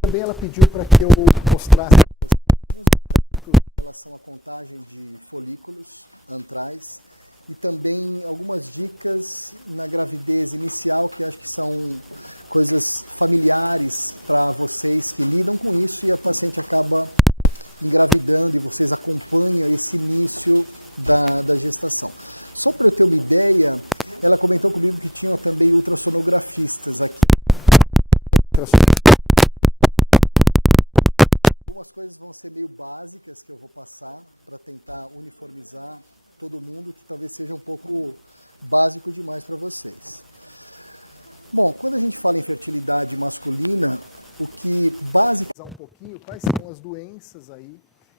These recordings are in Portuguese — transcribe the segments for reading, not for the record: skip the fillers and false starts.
Também ela pediu para que eu mostrasse um pouquinho quais são as doenças aí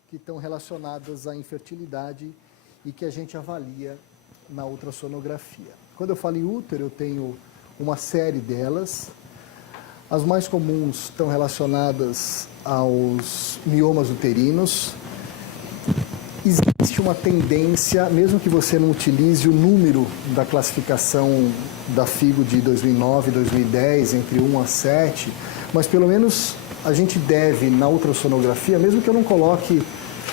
que estão relacionadas à infertilidade e que a gente avalia na ultrassonografia. Quando eu falo em útero, eu tenho uma série delas. As mais comuns estão relacionadas aos miomas uterinos. Existe uma tendência, mesmo que você não utilize o número da classificação da FIGO de 2009 e 2010, entre 1 a 7, mas pelo menos a gente deve, na ultrassonografia, mesmo que eu não coloque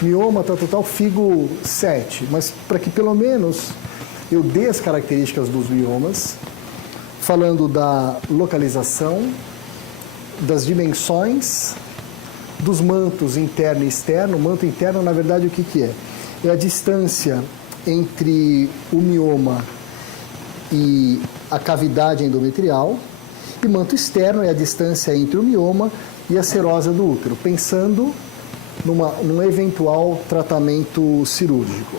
mioma, tal, FIGO 7, mas para que pelo menos eu dê as características dos miomas, falando da localização, das dimensões, dos mantos interno e externo. O manto interno, na verdade, o que é? É a distância entre o mioma e a cavidade endometrial, e manto externo é a distância entre o mioma e a serosa do útero, pensando num eventual tratamento cirúrgico.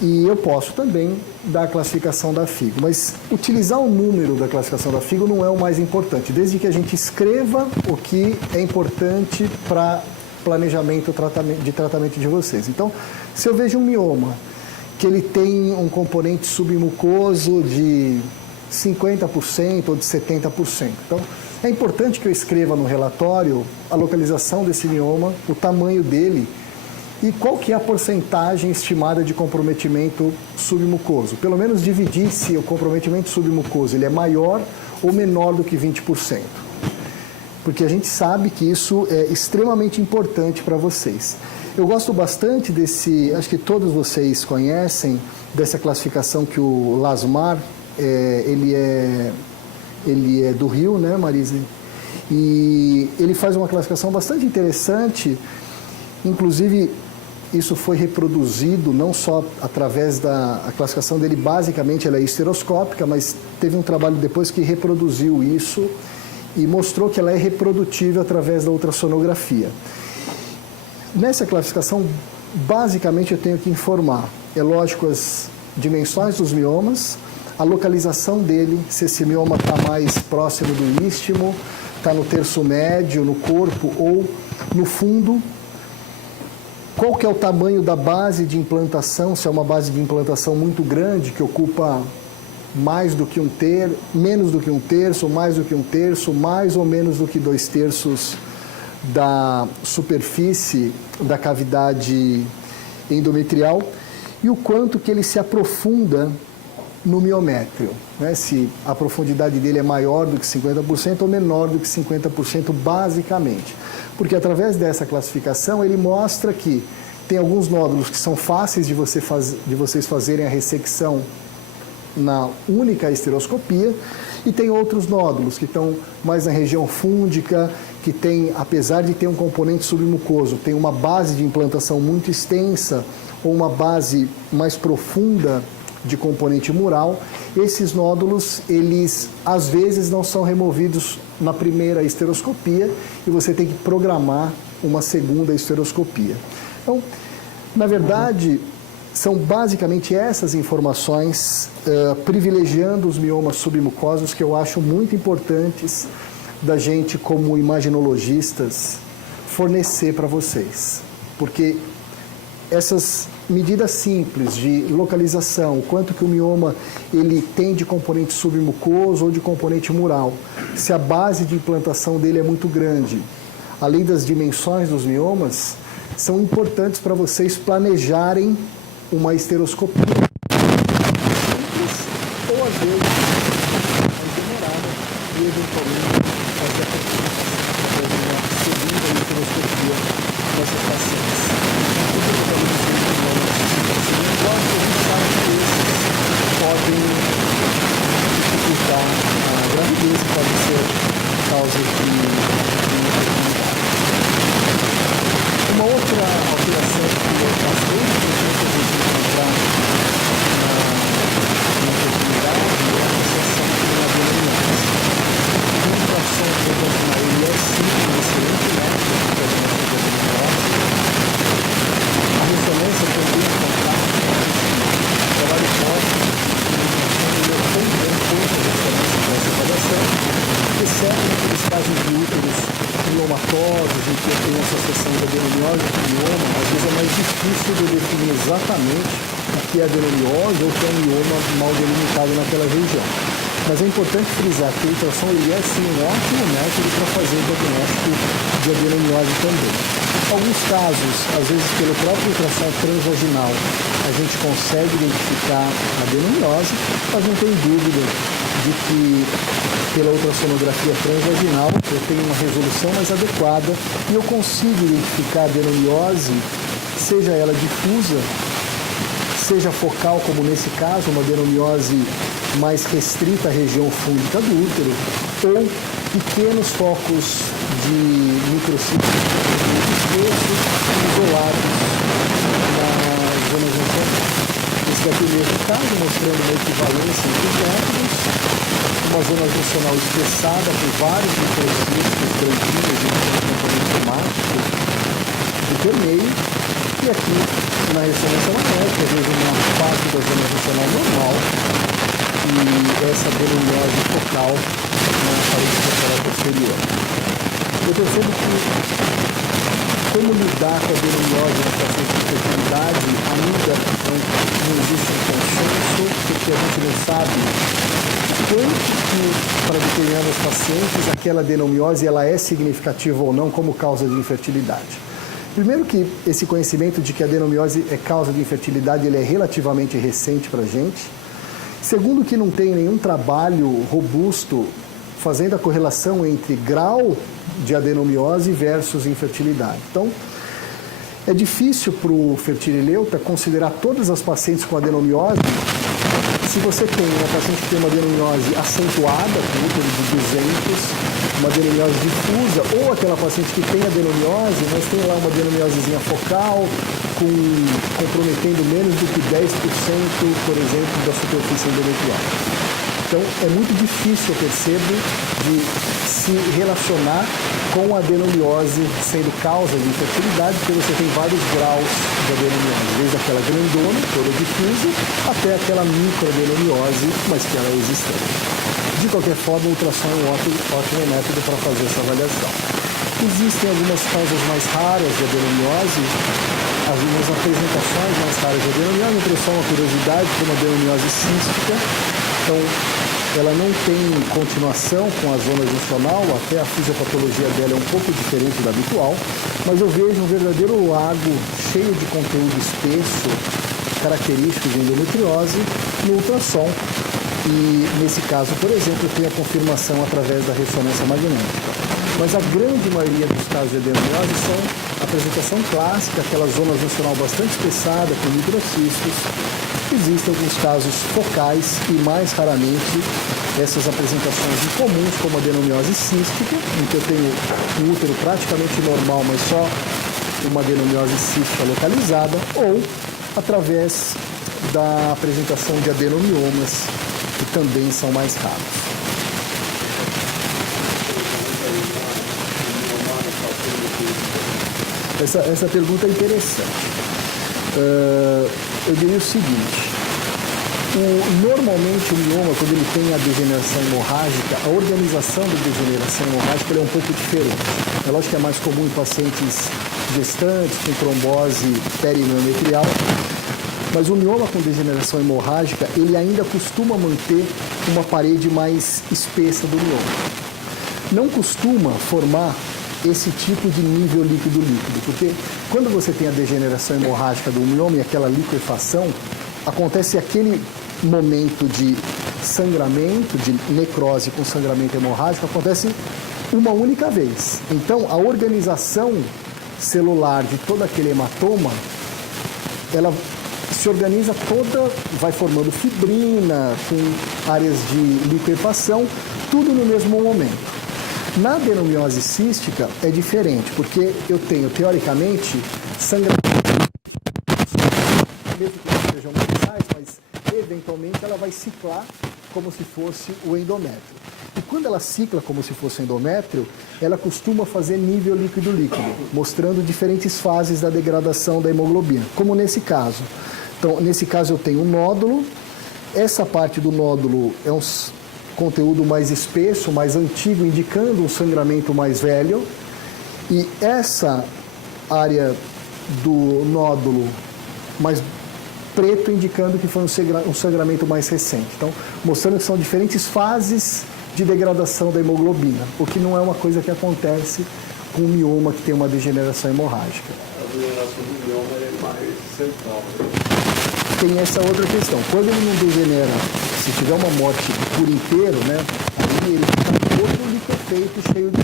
E eu posso também dar a classificação da FIGO, mas utilizar o número da classificação da FIGO não é o mais importante, desde que a gente escreva o que é importante para planejamento de tratamento de vocês. Então, se eu vejo um mioma que ele tem um componente submucoso de 50% ou de 70%, então é importante que eu escreva no relatório a localização desse mioma, o tamanho dele e qual que é a porcentagem estimada de comprometimento submucoso. Pelo menos dividir se o comprometimento submucoso ele é maior ou menor do que 20%. Porque a gente sabe que isso é extremamente importante para vocês. Eu gosto bastante desse, acho que todos vocês conhecem, dessa classificação que o Lasmar, ele é do Rio, né, Marisa? E ele faz uma classificação bastante interessante, inclusive isso foi reproduzido não só através da classificação dele, basicamente ela é histeroscópica, mas teve um trabalho depois que reproduziu isso e mostrou que ela é reprodutível através da ultrassonografia. Nessa classificação, basicamente eu tenho que informar, é lógico, as dimensões dos miomas, a localização dele, se esse mioma está mais próximo do istmo, está no terço médio, no corpo ou no fundo. Qual que é o tamanho da base de implantação, se é uma base de implantação muito grande, que ocupa mais do que um terço, menos do que um terço, mais do que um terço, mais ou menos do que 2/3 da superfície da cavidade endometrial, e o quanto que ele se aprofunda no miométrio, né? Se a profundidade dele é maior do que 50% ou menor do que 50%, basicamente. Porque através dessa classificação ele mostra que tem alguns nódulos que são fáceis de vocês fazerem a ressecção na única esteroscopia, e tem outros nódulos que estão mais na região fúndica, que tem, apesar de ter um componente submucoso, tem uma base de implantação muito extensa ou uma base mais profunda de componente mural. Esses nódulos, eles às vezes não são removidos na primeira esteroscopia e você tem que programar uma segunda esteroscopia. Então, na verdade, são basicamente essas informações, privilegiando os miomas submucosos, que eu acho muito importantes da gente, como imaginologistas, fornecer para vocês. Porque essas medidas simples de localização, o quanto que o mioma ele tem de componente submucoso ou de componente mural, se a base de implantação dele é muito grande, além das dimensões dos miomas, são importantes para vocês planejarem uma esteroscopia simples ou às vezes mais demorada e eventualmente fazer é adenomiose ou que é um mioma mal delimitado naquela região. Mas é importante frisar que o ultrassom ele é sim um ótimo método para fazer o diagnóstico de adenomiose também. Alguns casos, às vezes pelo próprio ultrassom transvaginal, a gente consegue identificar a adenomiose, mas não tem dúvida de que pela ultrassonografia transvaginal eu tenho uma resolução mais adequada e eu consigo identificar a adenomiose, seja ela difusa, seja focal, como nesse caso, uma adenomiose mais restrita à região fúngica do útero, ou pequenos focos de microcílios espessos isolados nas zonas nasais. Esse é o primeiro caso, mostrando uma equivalência entre os métodos, uma zona funcional espessada por vários microcílios branquinhos de componente somático intermeio, e aqui na ressonância magnética, eu vejo uma parte da zona funcional normal e essa adenomiose focal na parede temporal posterior. Eu percebo que como lidar com a adenomiose na paciente de fertilidade ainda não existe um consenso, porque a gente não sabe quanto que, para determinadas pacientes, aquela adenomiose ela é significativa ou não como causa de infertilidade. Primeiro que esse conhecimento de que a adenomiose é causa de infertilidade ele é relativamente recente para a gente. Segundo que não tem nenhum trabalho robusto fazendo a correlação entre grau de adenomiose versus infertilidade. Então, é difícil para o fertilileuta considerar todas as pacientes com adenomiose. Se você tem uma paciente que tem uma adenomiose acentuada, com útero de 200, uma adenomiose difusa, ou aquela paciente que tem adenomiose, mas tem lá uma adenomiosezinha focal, comprometendo menos do que 10%, por exemplo, da superfície endometrial. Então, é muito difícil, eu percebo, de se relacionar com a adenomiose sendo causa de infertilidade, porque você tem vários graus de adenomiose, desde aquela grandona, toda difusa, até aquela microadenomiose, mas que ela é existente. De qualquer forma, o ultrassom é um ótimo método para fazer essa avaliação. Existem algumas causas mais raras de adenomiose, algumas apresentações mais raras de adenomiose, o ultrassom é uma curiosidade, como uma adenomiose cística. Então, ela não tem continuação com a zona juncional, até a fisiopatologia dela é um pouco diferente da habitual, mas eu vejo um verdadeiro lago cheio de conteúdo espesso, característico de endometriose, no ultrassom. E, nesse caso, por exemplo, tem a confirmação através da ressonância magnética. Mas a grande maioria dos casos de adenomiose são apresentação clássica, aquela zona juncional bastante espessada, com microcistos. Existem alguns casos focais e, mais raramente, essas apresentações incomuns, como a adenomiose cística, em que eu tenho um útero praticamente normal, mas só uma adenomiose cística localizada, ou através da apresentação de adenomiomas, que também são mais raros. Essa pergunta é interessante. Eu diria o seguinte: normalmente o mioma, quando ele tem a degeneração hemorrágica, a organização da degeneração hemorrágica é um pouco diferente. É lógico que é mais comum em pacientes gestantes, com trombose perimiometrial, mas o mioma com degeneração hemorrágica, ele ainda costuma manter uma parede mais espessa do mioma. Não costuma formar esse tipo de nível líquido-líquido, porque quando você tem a degeneração hemorrágica do mioma e aquela liquefação, acontece aquele momento de sangramento, de necrose com sangramento hemorrágico, acontece uma única vez. Então, a organização celular de todo aquele hematoma, ela se organiza toda, vai formando fibrina, com áreas de liquefação, tudo no mesmo momento. Na adenomiose cística é diferente, porque eu tenho, teoricamente, sangramento, mesmo que não sejam mensais, mas eventualmente ela vai ciclar como se fosse o endométrio. E quando ela cicla como se fosse o endométrio, ela costuma fazer nível líquido-líquido, mostrando diferentes fases da degradação da hemoglobina, como nesse caso. Então, nesse caso eu tenho um nódulo, essa parte do nódulo é um conteúdo mais espesso, mais antigo, indicando um sangramento mais velho, e essa área do nódulo mais preto indicando que foi um sangramento mais recente. Então, mostrando que são diferentes fases de degradação da hemoglobina, o que não é uma coisa que acontece com o mioma que tem uma degeneração hemorrágica. A degeneração do mioma é mais central. Tem essa outra questão. Quando ele não degenera, se tiver uma morte por inteiro, né, aí ele fica todo liquefeito, cheio de...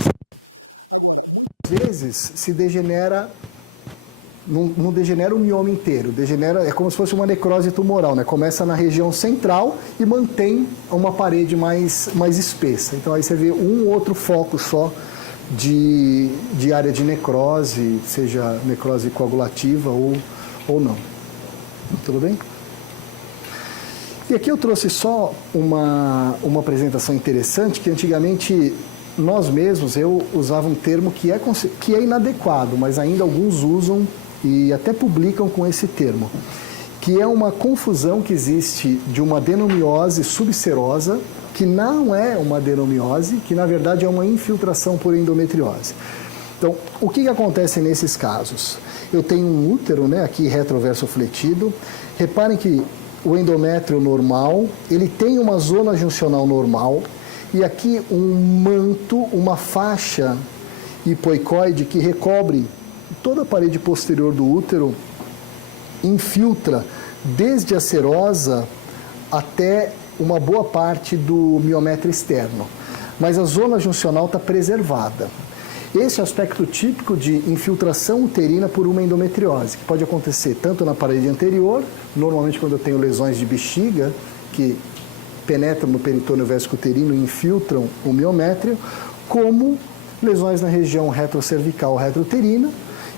Às vezes, se degenera... Não degenera o mioma inteiro, degenera, é como se fosse uma necrose tumoral, né? Começa na região central e mantém uma parede mais espessa. Então aí você vê um outro foco só de área de necrose, seja necrose coagulativa ou não. Tudo bem? E aqui eu trouxe só uma apresentação interessante, que antigamente nós mesmos, eu usava um termo que é inadequado, mas ainda alguns usam e até publicam com esse termo, que é uma confusão que existe de uma adenomiose subserosa, que não é uma adenomiose, que na verdade é uma infiltração por endometriose. Então, o que acontece nesses casos? Eu tenho um útero, né, aqui retroverso fletido. Reparem que o endométrio normal, ele tem uma zona juncional normal, e aqui um manto, uma faixa hipoicoide que recobre toda a parede posterior do útero, infiltra desde a serosa até uma boa parte do miométrio externo, mas a zona juncional está preservada. Esse é o aspecto típico de infiltração uterina por uma endometriose, que pode acontecer tanto na parede anterior, normalmente quando eu tenho lesões de bexiga, que penetram no peritônio vesco-uterino e infiltram o miométrio, como lesões na região retrocervical retrouterina,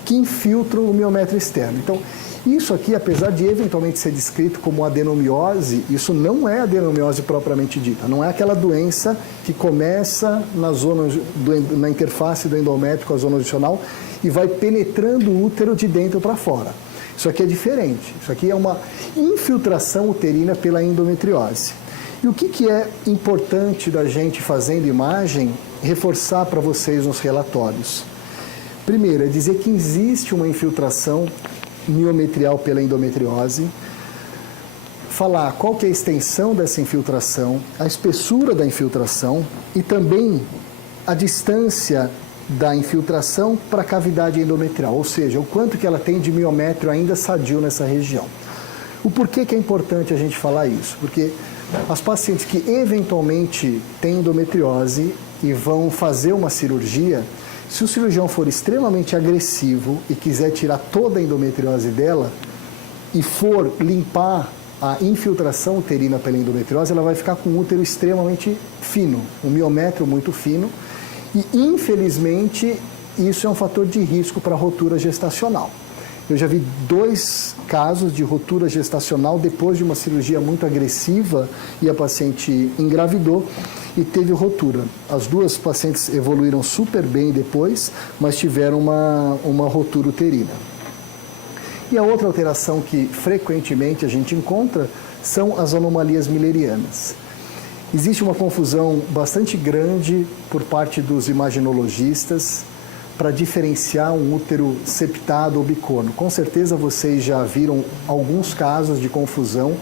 que infiltram o miométrio externo. Então, isso aqui, apesar de eventualmente ser descrito como adenomiose, isso não é adenomiose propriamente dita. Não é aquela doença que começa na interface do endométrio com a zona juncional e vai penetrando o útero de dentro para fora. Isso aqui é diferente. Isso aqui é uma infiltração uterina pela endometriose. E o que é importante da gente, fazendo imagem, reforçar para vocês nos relatórios? Primeiro, é dizer que existe uma infiltração miometrial pela endometriose, falar qual que é a extensão dessa infiltração, a espessura da infiltração e também a distância da infiltração para a cavidade endometrial, ou seja, o quanto que ela tem de miométrio ainda sadio nessa região. O porquê que é importante a gente falar isso? Porque as pacientes que eventualmente têm endometriose e vão fazer uma cirurgia, se o cirurgião for extremamente agressivo e quiser tirar toda a endometriose dela e for limpar a infiltração uterina pela endometriose, ela vai ficar com um útero extremamente fino, um miométrio muito fino, e infelizmente isso é um fator de risco para rotura gestacional. Eu já vi 2 casos de rotura gestacional depois de uma cirurgia muito agressiva e a paciente engravidou e teve rotura. As 2 pacientes evoluíram super bem depois, mas tiveram uma rotura uterina. E a outra alteração que frequentemente a gente encontra são as anomalias millerianas. Existe uma confusão bastante grande por parte dos imaginologistas para diferenciar um útero septado ou bicorno. Com certeza vocês já viram alguns casos de confusão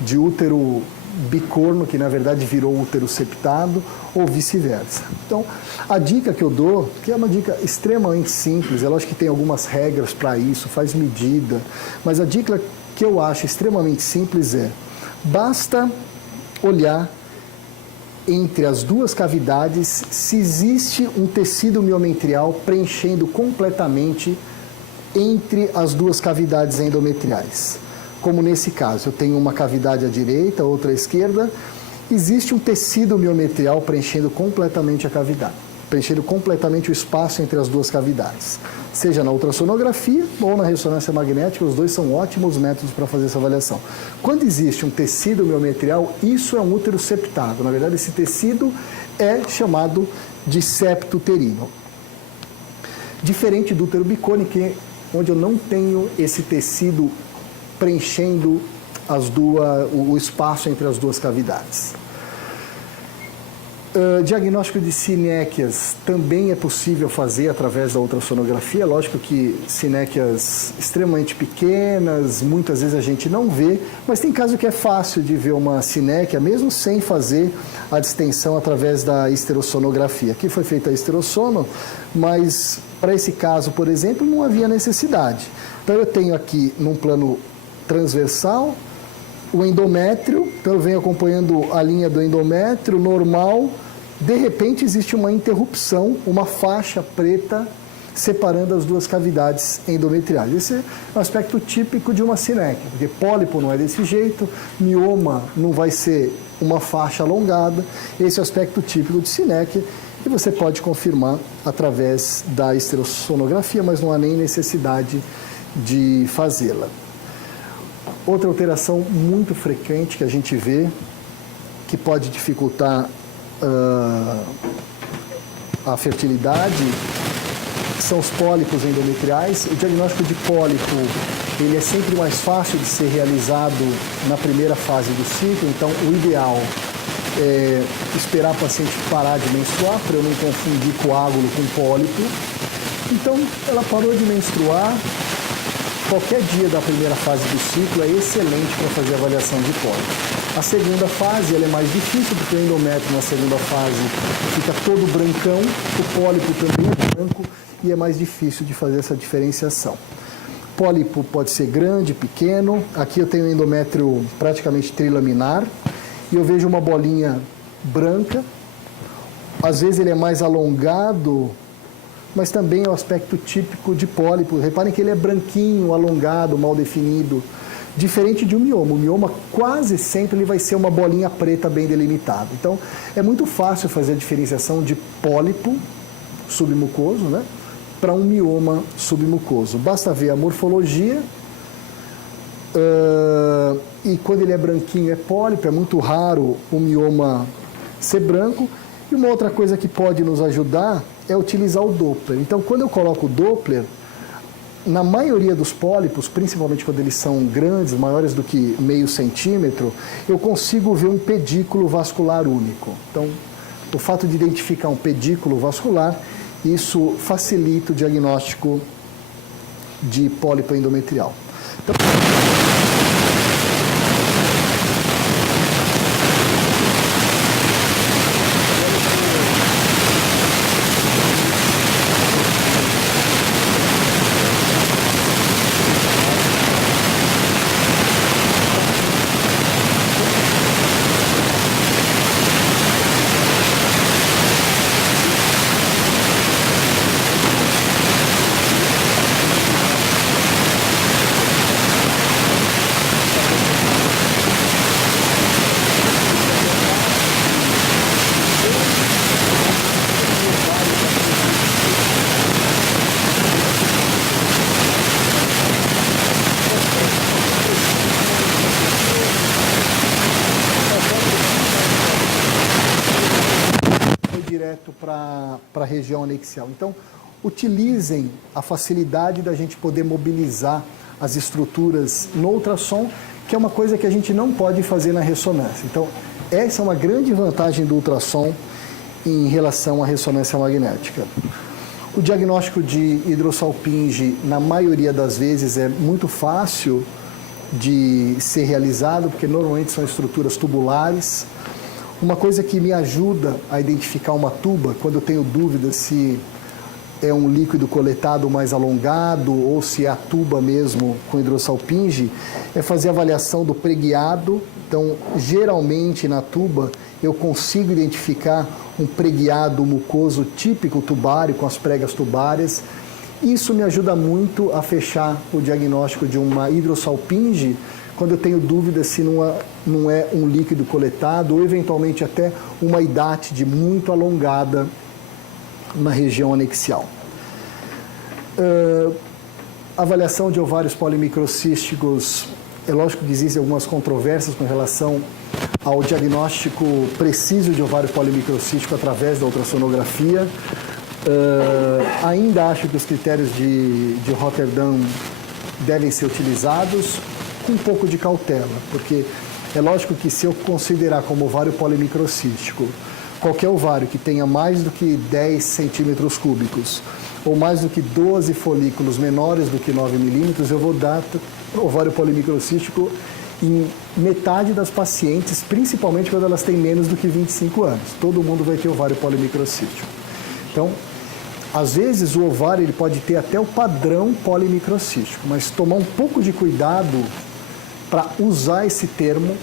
de útero bicorno, que na verdade virou útero septado, ou vice-versa. Então, a dica que eu dou, que é uma dica extremamente simples, é lógico que tem algumas regras para isso, faz medida, mas a dica que eu acho extremamente simples é: basta olhar entre as 2 cavidades se existe um tecido miometrial preenchendo completamente entre as 2 cavidades endometriais. Como nesse caso, eu tenho uma cavidade à direita, outra à esquerda, existe um tecido miometrial preenchendo completamente a cavidade, preenchendo completamente o espaço entre as 2 cavidades. Seja na ultrassonografia ou na ressonância magnética, os 2 são ótimos métodos para fazer essa avaliação. Quando existe um tecido miometrial, isso é um útero septado. Na verdade, esse tecido é chamado de septo uterino. Diferente do útero bicone, onde eu não tenho esse tecido preenchendo o, espaço entre as 2 cavidades. Diagnóstico de sinéquias também é possível fazer através da ultrassonografia. Lógico que sinéquias extremamente pequenas, muitas vezes a gente não vê, mas tem caso que é fácil de ver uma sinéquia, mesmo sem fazer a distensão através da esterosonografia. Aqui foi feita a esterossono, mas para esse caso, por exemplo, não havia necessidade. Então eu tenho aqui num plano transversal o endométrio, então eu venho acompanhando a linha do endométrio normal. De repente existe uma interrupção, uma faixa preta separando as duas cavidades endometriais. Esse é um aspecto típico de uma sinéquia, porque pólipo não é desse jeito, mioma não vai ser uma faixa alongada. Esse é o aspecto típico de sinéquia e você pode confirmar através da esterosonografia, mas não há nem necessidade de fazê-la. Outra alteração muito frequente que a gente vê, que pode dificultar a fertilidade, são os pólipos endometriais. O diagnóstico de pólipo, ele é sempre mais fácil de ser realizado na primeira fase do ciclo, então o ideal é esperar a paciente parar de menstruar, para eu não confundir coágulo com pólipo. Então, ela parou de menstruar, qualquer dia da primeira fase do ciclo é excelente para fazer a avaliação de pólipo. A segunda fase ela é mais difícil, porque o endométrio na segunda fase fica todo brancão, o pólipo também é branco e é mais difícil de fazer essa diferenciação. Pólipo pode ser grande, pequeno. Aqui eu tenho o endométrio praticamente trilaminar e eu vejo uma bolinha branca. Às vezes ele é mais alongado, mas também é o aspecto típico de pólipo. Reparem que ele é branquinho, alongado, mal definido, diferente de um mioma. O mioma quase sempre ele vai ser uma bolinha preta bem delimitada. Então, é muito fácil fazer a diferenciação de pólipo submucoso, né, para um mioma submucoso. Basta ver a morfologia, e quando ele é branquinho é pólipo, é muito raro o mioma ser branco. E uma outra coisa que pode nos ajudar é utilizar o Doppler. Então, quando eu coloco o Doppler, na maioria dos pólipos, principalmente quando eles são grandes, maiores do que meio centímetro, eu consigo ver um pedículo vascular único. Então, o fato de identificar um pedículo vascular, isso facilita o diagnóstico de pólipo endometrial. Então, para a região anexial. Então, utilizem a facilidade da gente poder mobilizar as estruturas no ultrassom, que é uma coisa que a gente não pode fazer na ressonância. Então, essa é uma grande vantagem do ultrassom em relação à ressonância magnética. O diagnóstico de hidrossalpinge, na maioria das vezes, é muito fácil de ser realizado, porque normalmente são estruturas tubulares. Uma coisa que me ajuda a identificar uma tuba, quando eu tenho dúvida se é um líquido coletado mais alongado ou se é a tuba mesmo com hidrossalpinge, é fazer a avaliação do preguiado. Então, geralmente na tuba eu consigo identificar um preguiado mucoso típico tubário, com as pregas tubárias. Isso me ajuda muito a fechar o diagnóstico de uma hidrossalpinge, quando eu tenho dúvida se não é um líquido coletado ou eventualmente até uma idátide muito alongada na região anexial. Avaliação de ovários polimicrocísticos, é lógico que existem algumas controvérsias com relação ao diagnóstico preciso de ovário polimicrocístico através da ultrassonografia. Ainda acho que os critérios de Rotterdam devem ser utilizados com um pouco de cautela, porque é lógico que se eu considerar como ovário polimicrocístico qualquer ovário que tenha mais do que 10 centímetros cúbicos ou mais do que 12 folículos menores do que 9 milímetros, eu vou dar ovário polimicrocístico em metade das pacientes, principalmente quando elas têm menos do que 25 anos. Todo mundo vai ter ovário polimicrocístico. Então, às vezes o ovário ele pode ter até o padrão polimicrocístico, mas tomar um pouco de cuidado para usar esse termo,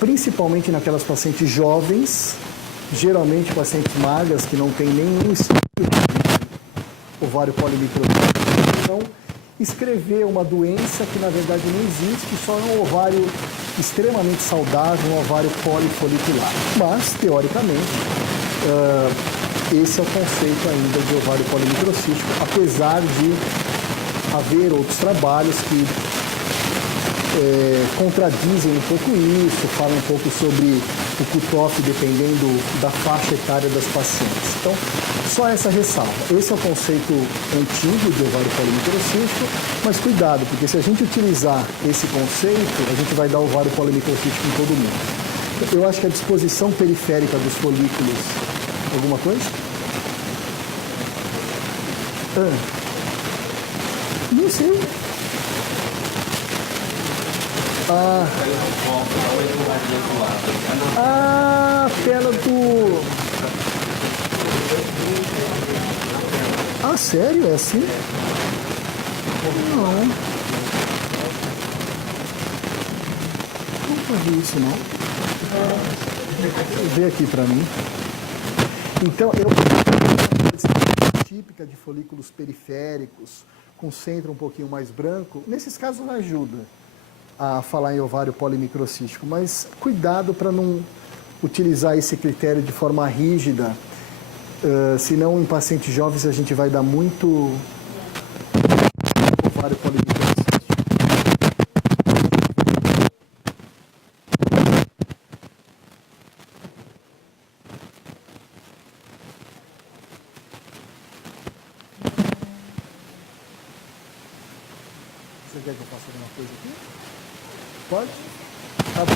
principalmente naquelas pacientes jovens, geralmente pacientes magras que não têm nenhum estudo de ovário polimicrocístico. Então, escrever uma doença que na verdade não existe, só é um ovário extremamente saudável, um ovário polifolicular. Mas, teoricamente, esse é o conceito ainda de ovário polimicrocístico, apesar de haver outros trabalhos que contradizem um pouco isso, falam um pouco sobre o cutoff dependendo da faixa etária das pacientes. Então, só essa ressalva. Esse é o conceito antigo de ovário polimicrocístico, mas cuidado, porque se a gente utilizar esse conceito, a gente vai dar ovário polimicrocístico em todo mundo. Eu acho que a disposição periférica dos folículos... Alguma coisa? Não sei. Tela do... sério? É assim? Não. Nunca vi isso, não. Vê aqui pra mim. Então, típica de folículos periféricos, com centro um pouquinho mais branco, nesses casos ajuda a falar em ovário polimicrocístico, mas cuidado para não utilizar esse critério de forma rígida, senão em pacientes jovens a gente vai dar muito ovário polimicrocístico. Você quer que eu faça alguma coisa aqui? Pode? Tá bom.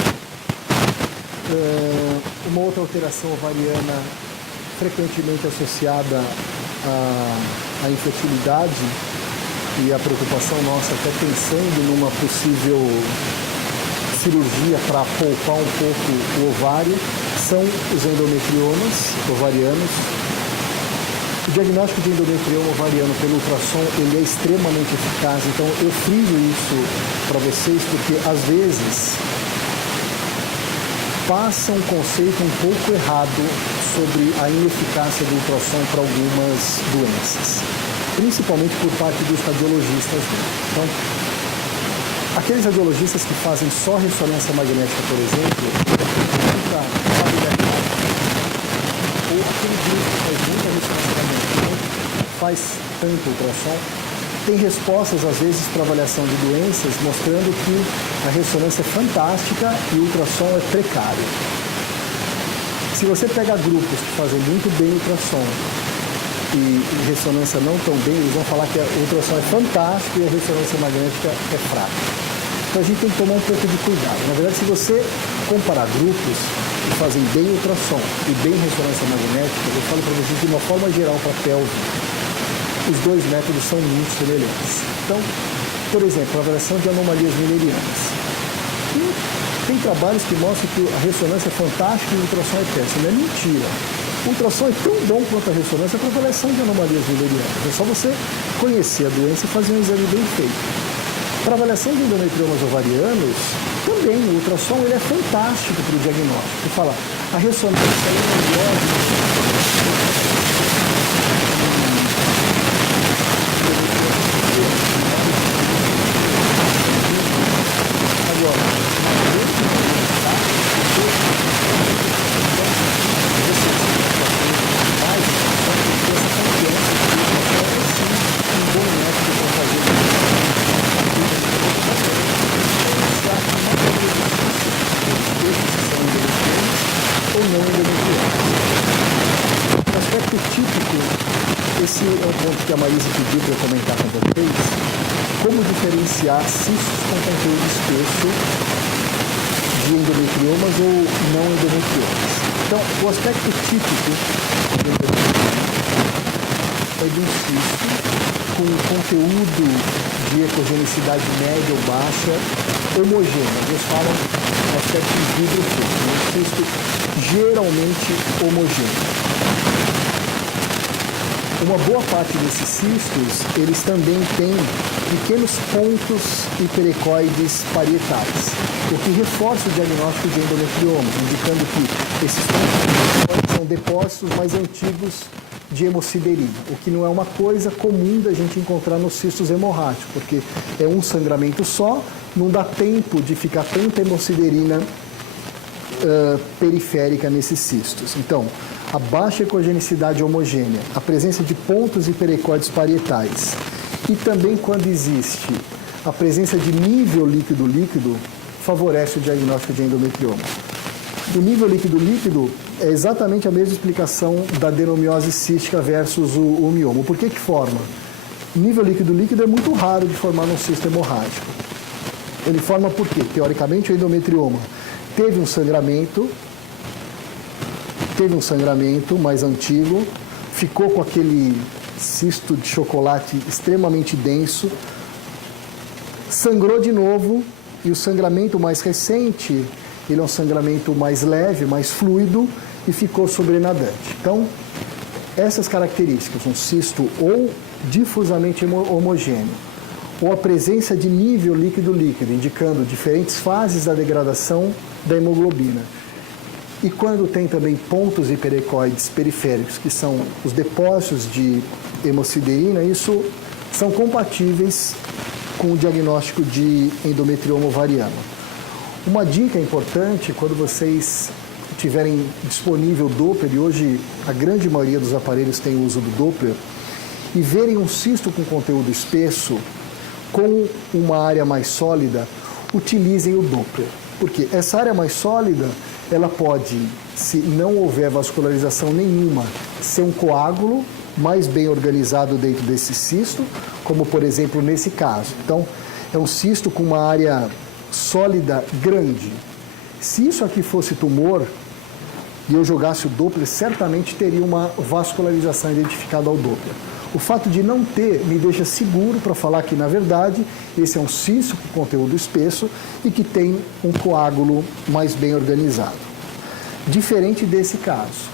Uma outra alteração ovariana frequentemente associada à infertilidade e a preocupação nossa, até pensando numa possível cirurgia para poupar um pouco o ovário, são os endometriomas ovarianos. O diagnóstico de endometrioma ovariano pelo ultrassom, ele é extremamente eficaz, então eu friso isso para vocês porque às vezes passa um conceito um pouco errado sobre a ineficácia do ultrassom para algumas doenças, principalmente por parte dos radiologistas. Então, aqueles radiologistas que fazem só ressonância magnética, por exemplo, ou aquele grupo que faz muita ressonância magnética, não faz tanto ultrassom, tem respostas, às vezes, para avaliação de doenças, mostrando que a ressonância é fantástica e o ultrassom é precário. Se você pega grupos que fazem muito bem ultrassom e ressonância não tão bem, eles vão falar que o ultrassom é fantástico e a ressonância magnética é fraca. Então a gente tem que tomar um pouco de cuidado. Na verdade, se você comparar grupos que fazem bem ultrassom e bem ressonância magnética, eu falo para vocês de uma forma geral para a pelve, os dois métodos são muito semelhantes. Então, por exemplo, a avaliação de anomalias müllerianas. E tem trabalhos que mostram que a ressonância é fantástica e o ultrassom é péssimo. É mentira. O ultrassom é tão bom quanto a ressonância para avaliação de anomalias müllerianas. É só você conhecer a doença e fazer um exame bem feito. Para avaliação de endometriomas ovarianos, também o ultrassom ele é fantástico para o diagnóstico. Você fala, a ressonância é melhor. Esse é um ponto que a Maísa pediu para eu comentar com vocês. Como diferenciar cistos com conteúdo espesso de endometriomas ou não endometriomas. Então, o aspecto típico é de um cisto com conteúdo de ecogenicidade média ou baixa homogêneo. Eles falam aspecto hidrofílico, um cisto geralmente homogêneo. Uma boa parte desses cistos, eles também têm pequenos pontos hiperecoides parietais, o que reforça o diagnóstico de endometrioma, indicando que esses pontos são depósitos mais antigos de hemosiderina, o que não é uma coisa comum da gente encontrar nos cistos hemorrágicos, porque é um sangramento só, não dá tempo de ficar tanta hemosiderina periférica nesses cistos. Então, a baixa ecogenicidade homogênea, a presença de pontos hiperecoides parietais e também quando existe a presença de nível líquido-líquido, favorece o diagnóstico de endometrioma. O nível líquido-líquido é exatamente a mesma explicação da adenomiose cística versus o mioma. Por que forma? O nível líquido-líquido é muito raro de formar num cisto hemorrágico. Ele forma por quê? Teoricamente, o endometrioma teve um sangramento mais antigo, ficou com aquele cisto de chocolate extremamente denso, sangrou de novo e o sangramento mais recente, ele é um sangramento mais leve, mais fluido e ficou sobrenadante. Então, essas características, um cisto ou difusamente homogêneo, ou a presença de nível líquido-líquido, indicando diferentes fases da degradação da hemoglobina. E quando tem também pontos hiperecoides periféricos, que são os depósitos de hemosiderina, isso são compatíveis com o diagnóstico de endometrioma ovariano. Uma dica importante, quando vocês tiverem disponível o Doppler, e hoje a grande maioria dos aparelhos tem o uso do Doppler, e verem um cisto com conteúdo espesso, com uma área mais sólida, utilizem o Doppler. Porque essa área mais sólida, ela pode, se não houver vascularização nenhuma, ser um coágulo mais bem organizado dentro desse cisto, como por exemplo nesse caso. Então, é um cisto com uma área sólida grande. Se isso aqui fosse tumor e eu jogasse o Doppler, certamente teria uma vascularização identificada ao Doppler. O fato de não ter me deixa seguro para falar que, na verdade, esse é um cisto com conteúdo espesso e que tem um coágulo mais bem organizado. Diferente desse caso,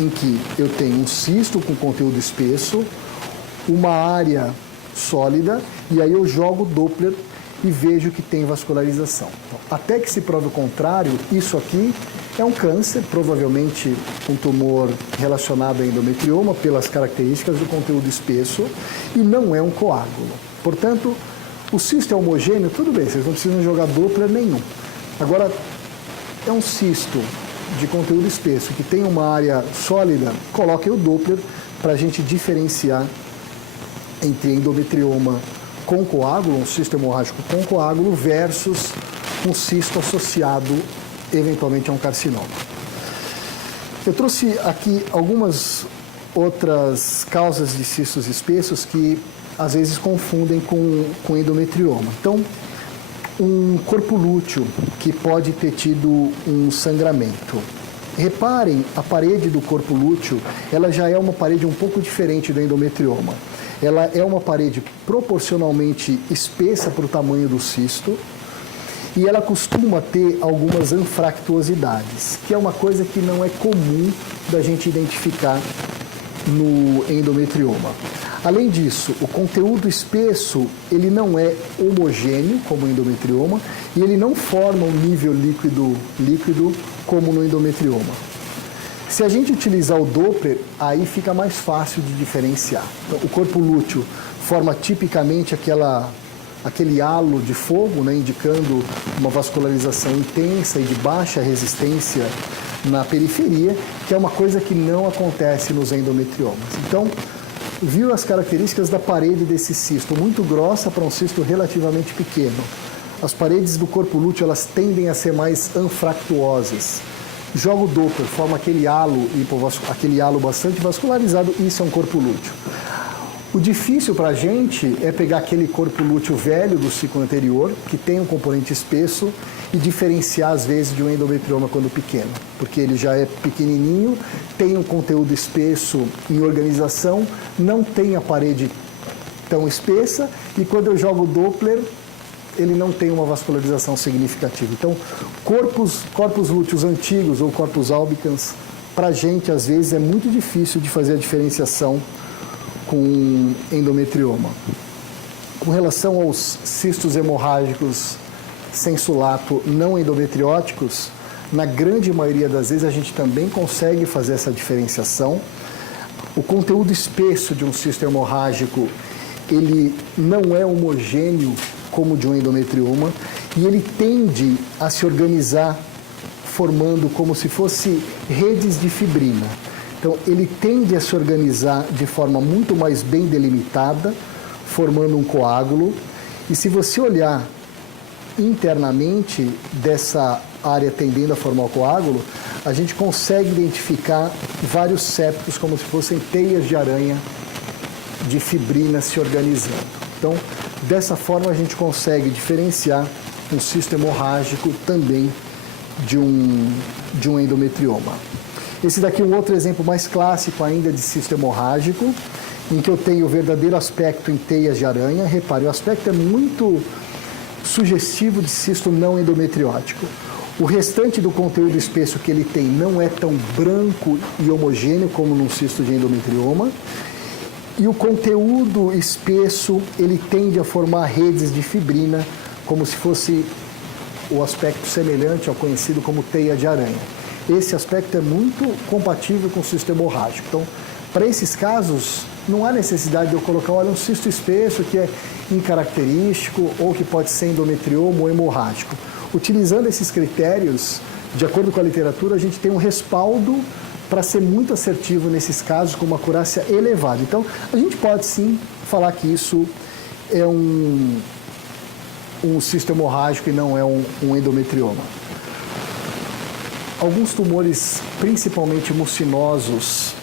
em que eu tenho um cisto com conteúdo espesso, uma área sólida, e aí eu jogo o Doppler e vejo que tem vascularização. Então, até que se prove o contrário, isso aqui é um câncer, provavelmente um tumor relacionado a endometrioma pelas características do conteúdo espesso e não é um coágulo. Portanto, o cisto é homogêneo, tudo bem, vocês não precisam jogar Doppler nenhum. Agora, é um cisto de conteúdo espesso que tem uma área sólida, coloquem o Doppler para a gente diferenciar entre endometrioma com coágulo, um cisto hemorrágico com coágulo, versus um cisto associado eventualmente a um carcinoma. Eu trouxe aqui algumas outras causas de cistos espessos que às vezes confundem com endometrioma. Então, um corpo lúteo que pode ter tido um sangramento. Reparem, a parede do corpo lúteo, ela já é uma parede um pouco diferente do endometrioma. Ela é uma parede proporcionalmente espessa para o tamanho do cisto e ela costuma ter algumas anfractuosidades, que é uma coisa que não é comum da gente identificar no endometrioma. Além disso, o conteúdo espesso, ele não é homogêneo, como o endometrioma, e ele não forma um nível líquido como no endometrioma. Se a gente utilizar o Doppler, aí fica mais fácil de diferenciar. Então, o corpo lúteo forma tipicamente aquele halo de fogo, né, indicando uma vascularização intensa e de baixa resistência na periferia, que é uma coisa que não acontece nos endometriomas. Então, viu as características da parede desse cisto, muito grossa para um cisto relativamente pequeno. As paredes do corpo lúteo, elas tendem a ser mais anfractuosas. Joga o Doppler, forma aquele halo bastante vascularizado, isso é um corpo lúteo. O difícil para a gente é pegar aquele corpo lúteo velho do ciclo anterior, que tem um componente espesso, e diferenciar, às vezes, de um endometrioma quando pequeno. Porque ele já é pequenininho, tem um conteúdo espesso em organização, não tem a parede tão espessa, e quando eu jogo o Doppler, ele não tem uma vascularização significativa. Então, corpos lúteos antigos ou corpos albicans, para a gente, às vezes, é muito difícil de fazer a diferenciação com endometrioma. Com relação aos cistos hemorrágicos sensulato não endometrióticos, na grande maioria das vezes a gente também consegue fazer essa diferenciação. O conteúdo espesso de um cisto hemorrágico, ele não é homogêneo como o de um endometrioma e ele tende a se organizar formando como se fosse redes de fibrina. Então, ele tende a se organizar de forma muito mais bem delimitada, formando um coágulo. E se você olhar internamente dessa área tendendo a formar o coágulo, a gente consegue identificar vários septos como se fossem teias de aranha de fibrina se organizando. Então, dessa forma, a gente consegue diferenciar um cisto hemorrágico também de um endometrioma. Esse daqui é um outro exemplo mais clássico ainda de cisto hemorrágico, em que eu tenho o verdadeiro aspecto em teias de aranha. Repare, o aspecto é muito sugestivo de cisto não endometriótico. O restante do conteúdo espesso que ele tem não é tão branco e homogêneo como num cisto de endometrioma. E o conteúdo espesso, ele tende a formar redes de fibrina, como se fosse o aspecto semelhante ao conhecido como teia de aranha. Esse aspecto é muito compatível com o cisto hemorrágico. Então, para esses casos, não há necessidade de eu colocar, olha, um cisto espesso que é incaracterístico ou que pode ser endometrioma ou hemorrágico. Utilizando esses critérios, de acordo com a literatura, a gente tem um respaldo para ser muito assertivo nesses casos com uma acurácia elevada. Então, a gente pode sim falar que isso é um cisto hemorrágico e não é um endometrioma. Alguns tumores, principalmente mucinosos,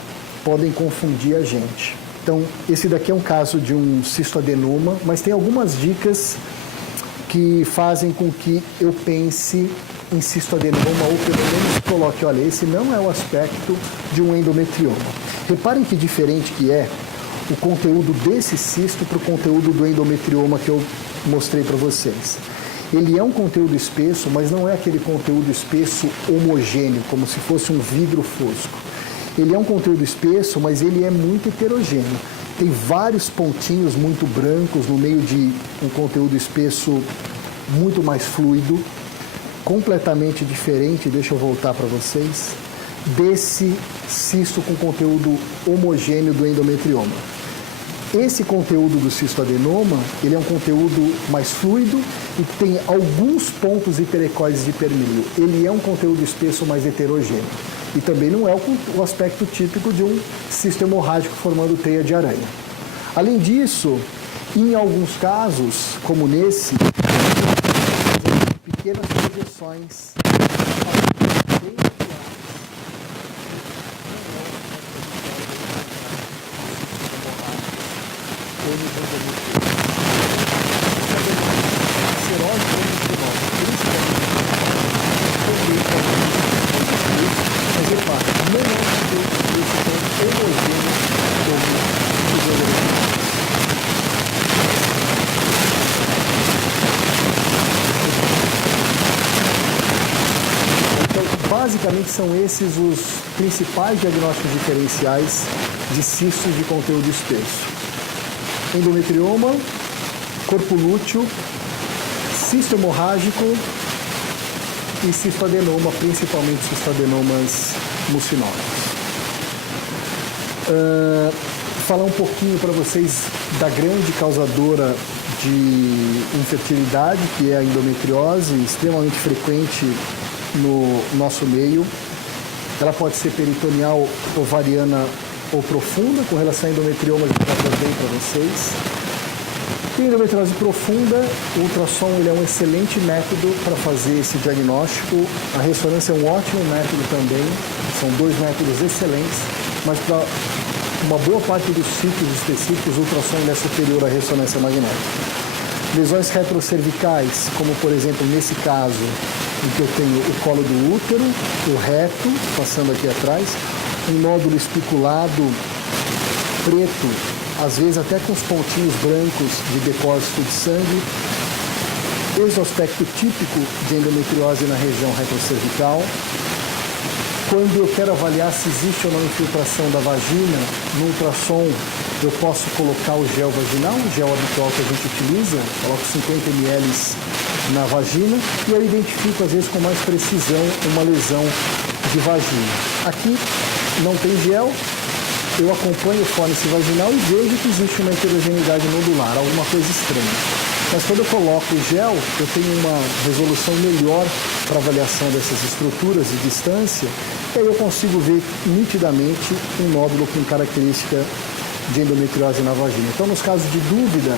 podem confundir a gente. Então, esse daqui é um caso de um cistoadenoma, mas tem algumas dicas que fazem com que eu pense em cistoadenoma ou pelo menos coloque, olha, esse não é o aspecto de um endometrioma. Reparem que diferente que é o conteúdo desse cisto para o conteúdo do endometrioma que eu mostrei para vocês. Ele é um conteúdo espesso, mas não é aquele conteúdo espesso homogêneo, como se fosse um vidro fosco. Ele é um conteúdo espesso, mas ele é muito heterogêneo. Tem vários pontinhos muito brancos no meio de um conteúdo espesso muito mais fluido, completamente diferente, deixa eu voltar para vocês, desse cisto com conteúdo homogêneo do endometrioma. Esse conteúdo do cistoadenoma, ele é um conteúdo mais fluido e tem alguns pontos hiperecoides de permeio. Ele é um conteúdo espesso mais heterogêneo. E também não é o aspecto típico de um cisto hemorrágico formando teia de aranha. Além disso, em alguns casos, como nesse, pequenas projeções basicamente são esses os principais diagnósticos diferenciais de cistos de conteúdo espesso. Endometrioma, corpo lúteo, cisto hemorrágico e cistoadenoma, principalmente cistoadenomas mucinosos. Falar um pouquinho para vocês da grande causadora de infertilidade, que é a endometriose, extremamente frequente no nosso meio. Ela pode ser peritoneal, ovariana ou profunda. Com relação à endometrioma, eu já tratei para vocês. E endometriose profunda, o ultrassom ele é um excelente método para fazer esse diagnóstico. A ressonância é um ótimo método também. São dois métodos excelentes, mas para uma boa parte dos ciclos específicos, o ultrassom ainda é superior à ressonância magnética. Lesões retrocervicais, como por exemplo nesse caso, em que eu tenho o colo do útero, o reto, passando aqui atrás, um nódulo espiculado preto, às vezes até com os pontinhos brancos de depósito de sangue, exoaspecto típico de endometriose na região retrocervical. Quando eu quero avaliar se existe ou não infiltração da vagina, no ultrassom eu posso colocar o gel vaginal, o gel habitual que a gente utiliza, coloco 50 ml na vagina e eu identifico às vezes com mais precisão uma lesão de vagina. Aqui não tem gel, eu acompanho o fórnice vaginal e vejo que existe uma heterogeneidade nodular, alguma coisa estranha. Mas quando eu coloco o gel, eu tenho uma resolução melhor para avaliação dessas estruturas de distância, e aí eu consigo ver nitidamente um nódulo com característica de endometriose na vagina. Então, nos casos de dúvida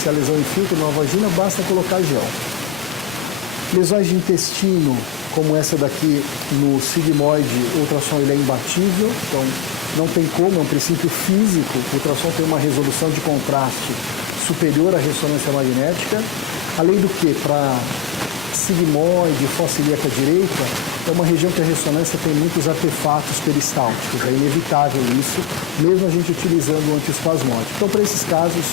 se a lesão infiltra na vagina, basta colocar gel. Lesões de intestino, como essa daqui no sigmoide, o ultrassom ele é imbatível, então não tem como, é um princípio físico, o ultrassom tem uma resolução de contraste superior à ressonância magnética, além do que, para sigmoide, fossa ilíaca direita, é uma região que a ressonância tem muitos artefatos peristálticos, é inevitável isso, mesmo a gente utilizando o antiespasmódico. Então, para esses casos,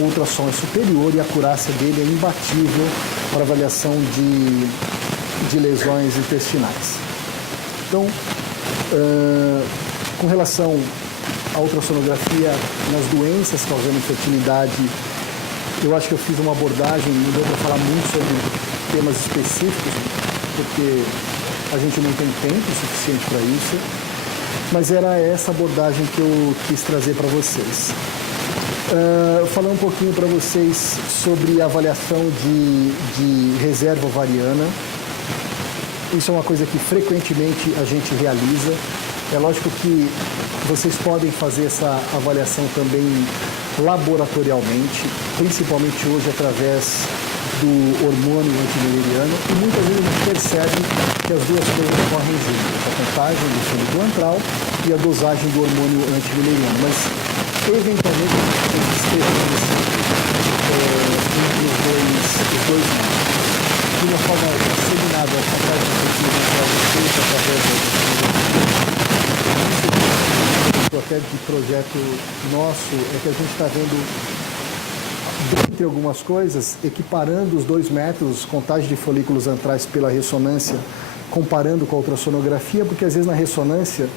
o ultrassom é superior e a acurácia dele é imbatível para avaliação de lesões intestinais. Então, com relação à ultrassonografia nas doenças causando infertilidade, eu acho que eu fiz uma abordagem, não deu para falar muito sobre temas específicos, porque a gente não tem tempo suficiente para isso, mas era essa abordagem que eu quis trazer para vocês. Falar um pouquinho para vocês sobre a avaliação de reserva ovariana. Isso é uma coisa que frequentemente a gente realiza. É lógico que vocês podem fazer essa avaliação também laboratorialmente, principalmente hoje através do hormônio antimileriano, e muitas vezes a gente percebe que as duas coisas correm juntas, a contagem do folículo antral e a dosagem do hormônio antimileriano, mas eventualmente a gente tem que esteja entre os dois métodos. De uma forma disseminada, a contagem do folículo antral é feita através da até de projeto nosso é que a gente está vendo, dentre algumas coisas, equiparando os dois métodos, contagem de folículos antrais pela ressonância, comparando com a ultrassonografia, porque às vezes na ressonância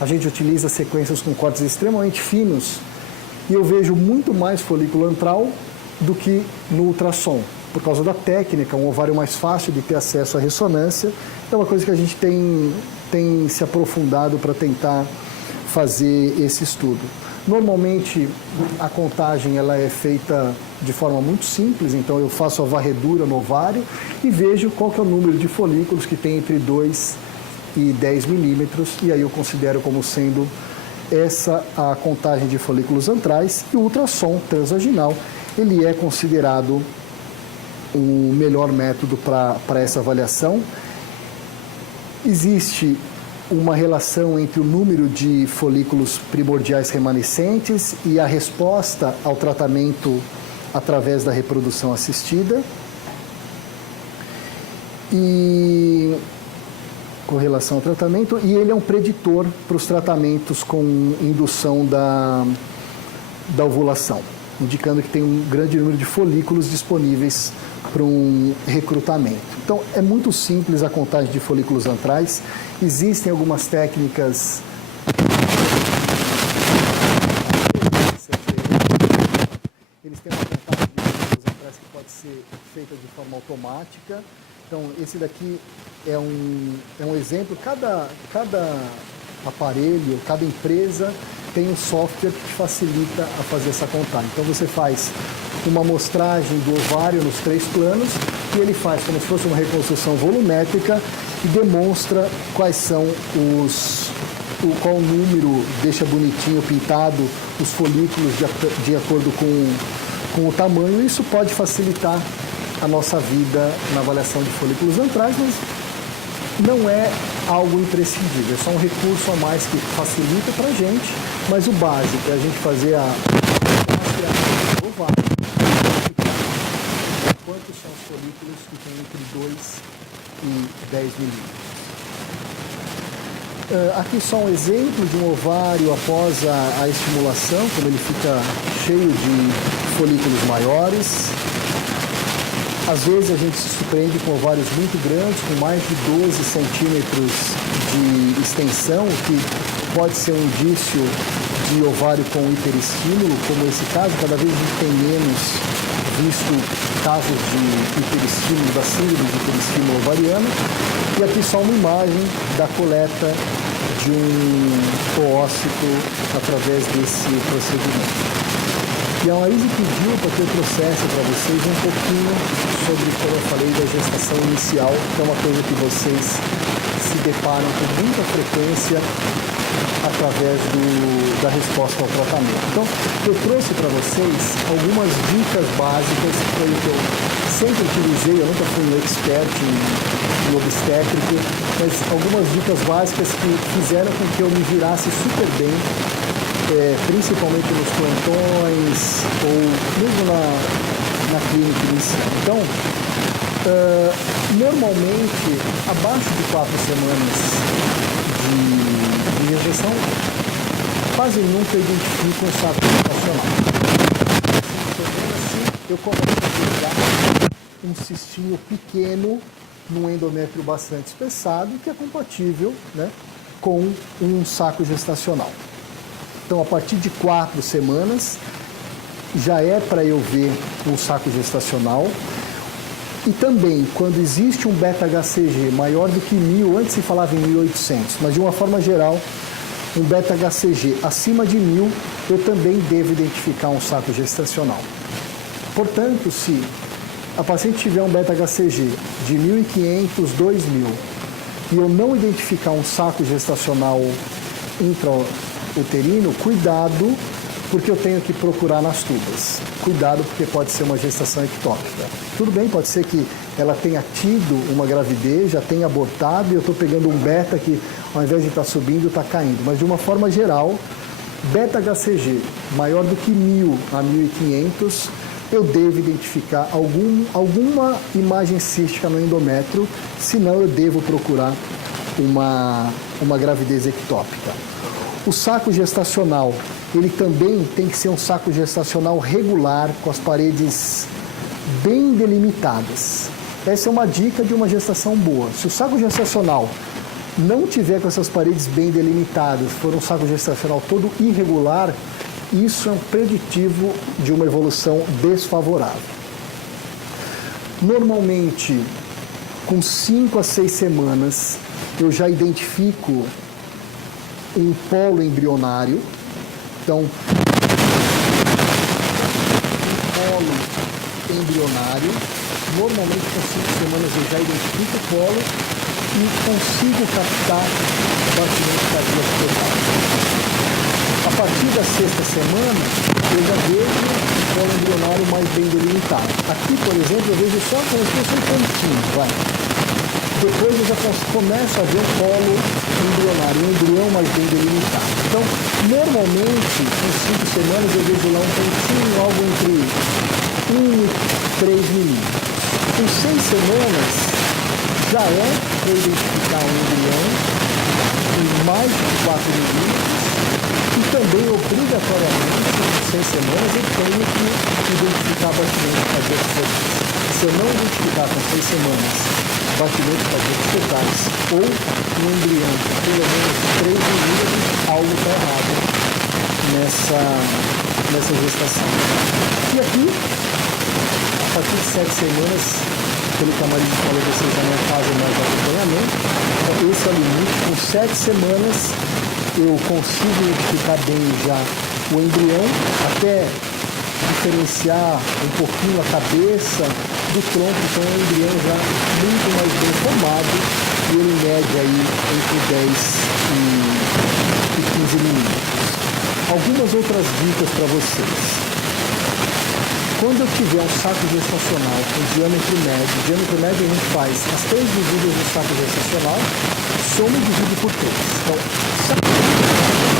a gente utiliza sequências com cortes extremamente finos e eu vejo muito mais folículo antral do que no ultrassom, por causa da técnica, um ovário mais fácil de ter acesso à ressonância. É uma coisa que a gente tem se aprofundado para tentar fazer esse estudo. Normalmente a contagem ela é feita de forma muito simples, então eu faço a varredura no ovário e vejo qual que é o número de folículos que tem entre 2 e 10 milímetros, e aí eu considero como sendo essa a contagem de folículos antrais, e o ultrassom transvaginal ele é considerado o melhor método para essa avaliação. Existe uma relação entre o número de folículos primordiais remanescentes e a resposta ao tratamento através da reprodução assistida. E com relação ao tratamento, e ele é um preditor para os tratamentos com indução da ovulação, indicando que tem um grande número de folículos disponíveis para um recrutamento. Então, é muito simples a contagem de folículos antrais. Existem algumas técnicas eles têm uma contagem de folículos antrais que pode ser feita de forma automática. Então, esse daqui é um exemplo. Cada aparelho, cada empresa tem um software que te facilita a fazer essa contagem. Então, você faz uma amostragem do ovário nos 3 planos e ele faz como se fosse uma reconstrução volumétrica e demonstra quais são qual número, deixa bonitinho pintado os folículos de acordo com o tamanho. Isso pode facilitar a nossa vida na avaliação de folículos antrais, mas não é algo imprescindível, é só um recurso a mais que facilita para a gente, mas o básico é a gente fazer a ovário, quantos são os folículos que tem entre 2 e 10 milímetros. Aqui só um exemplo de um ovário após a estimulação, como ele fica cheio de folículos maiores. Às vezes a gente se surpreende com ovários muito grandes, com mais de 12 centímetros de extensão, que pode ser um indício de ovário com hiperestímulo, como esse caso. Cada vez a gente tem menos visto casos de hiperestímulo, da síndrome de hiperestímulo ovariano. E aqui só uma imagem da coleta de um oócito através desse procedimento. E a Marise pediu para que eu trouxesse para vocês um pouquinho sobre, como eu falei, da gestação inicial, que é uma coisa que vocês se deparam com muita frequência através da resposta ao tratamento. Então, eu trouxe para vocês algumas dicas básicas, que foi o que eu sempre utilizei. Eu nunca fui um expert em obstétrico, mas algumas dicas básicas que fizeram com que eu me virasse super bem, principalmente nos plantões ou mesmo na clínica inicial. Então, normalmente, abaixo de 4 semanas de gestação, quase nunca identifico um saco gestacional. Eu começo a pegar um cistinho pequeno num endométrio bastante espessado, que é compatível, né, com um saco gestacional. Então, a partir de 4 semanas, já é para eu ver um saco gestacional. E também, quando existe um beta-HCG maior do que 1000, antes se falava em 1800, mas de uma forma geral, um beta-HCG acima de 1000, eu também devo identificar um saco gestacional. Portanto, se a paciente tiver um beta-HCG de 1500, 2000, e eu não identificar um saco gestacional intrauterino, cuidado, porque eu tenho que procurar nas tubas. Cuidado, porque pode ser uma gestação ectópica. Tudo bem, pode ser que ela tenha tido uma gravidez, já tenha abortado, e eu estou pegando um beta que, ao invés de estar subindo, está caindo. Mas, de uma forma geral, beta-HCG maior do que 1000 a 1500, eu devo identificar alguma imagem cística no endométrio, senão eu devo procurar uma gravidez ectópica. O saco gestacional, ele também tem que ser um saco gestacional regular, com as paredes bem delimitadas. Essa é uma dica de uma gestação boa. Se o saco gestacional não tiver com essas paredes bem delimitadas, for um saco gestacional todo irregular, isso é um preditivo de uma evolução desfavorável. Normalmente, com 5 a 6 semanas, eu já identifico um polo embrionário. Então, um polo embrionário, normalmente com 5 semanas eu já identifico o polo e consigo captar o batimento cardíaco total. A partir da 6ª semana, eu já vejo o polo embrionário mais bem delimitado. Aqui, por exemplo, eu vejo só como se fosse um pontinho, vai. Depois eu já começo a ver o polo embrionário, um embrião mais bem delimitado. Então, normalmente, com 5 semanas, eu vejo lá um pontinho, algo entre 1 e 3 milímetros. Com 6 semanas, já é para identificar um embrião em mais de 4 milímetros. E também, obrigatoriamente, com 6 semanas, eu tenho que identificar batimento cardíaco total. Se eu não identificar com 6 semanas batimentos cardíacos totais ou um embrião de pelo menos 3 milímetros, algo está errado nessa gestação. E aqui, a partir de 7 semanas, pelo que a Marise falou, vocês já não fazem mais acompanhamento. Então, esse é o limite. Com 7 semanas, eu consigo identificar bem já o embrião, até diferenciar um pouquinho a cabeça do tronco, então é um embrião já muito mais bem formado, e ele mede aí entre 10 e 15 milímetros. Algumas outras dicas para vocês. Quando eu tiver um saco gestacional com diâmetro médio a gente faz as 3 medidas do saco gestacional, soma e divide por 3. Então,